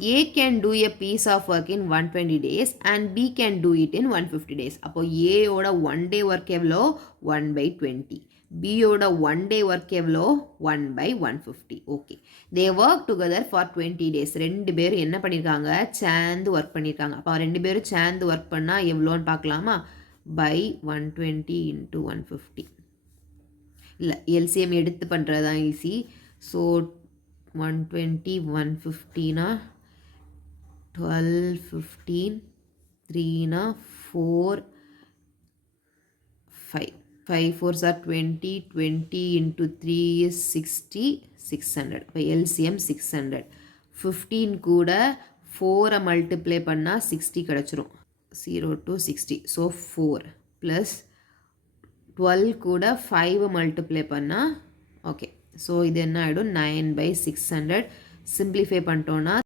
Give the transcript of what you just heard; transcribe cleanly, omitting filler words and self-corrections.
A can do a piece of work in 120 days and B can do it in 150 days. அப்போ A ஓட 1 day work எவ்வளோ 1 by 20. B ஓட 1 day work எவ்வளோ 1 by 150. Okay, they work together for 20 days. ரெண்டு பேரும் என்ன பண்ணியிருக்காங்க, சேர்ந்து ஒர்க் பண்ணியிருக்காங்க. அப்போ ரெண்டு பேரும் சேர்ந்து ஒர்க் பண்ணால் எவ்வளோன்னு பார்க்கலாமா, by 120 into 150. இல்லை, எல்சிஎம் எடுத்து பண்ணுறது தான் easy. So 120 150னா 12 15 3 4 5 5 4s are 20 20 into 3 is 60 600. அப்போ LCM 600. 15 கூட 4 மல்டிப்ளை பண்ணால் 60 கிடச்சிரும். 0 to 60. ஸோ 4 ப்ளஸ் 12 கூட 5 மல்டிப்ளை பண்ணால் ஓகே. ஸோ இது என்ன ஆகிடும் 9 by 600. சிம்பிளிஃபை பண்ணிட்டோன்னா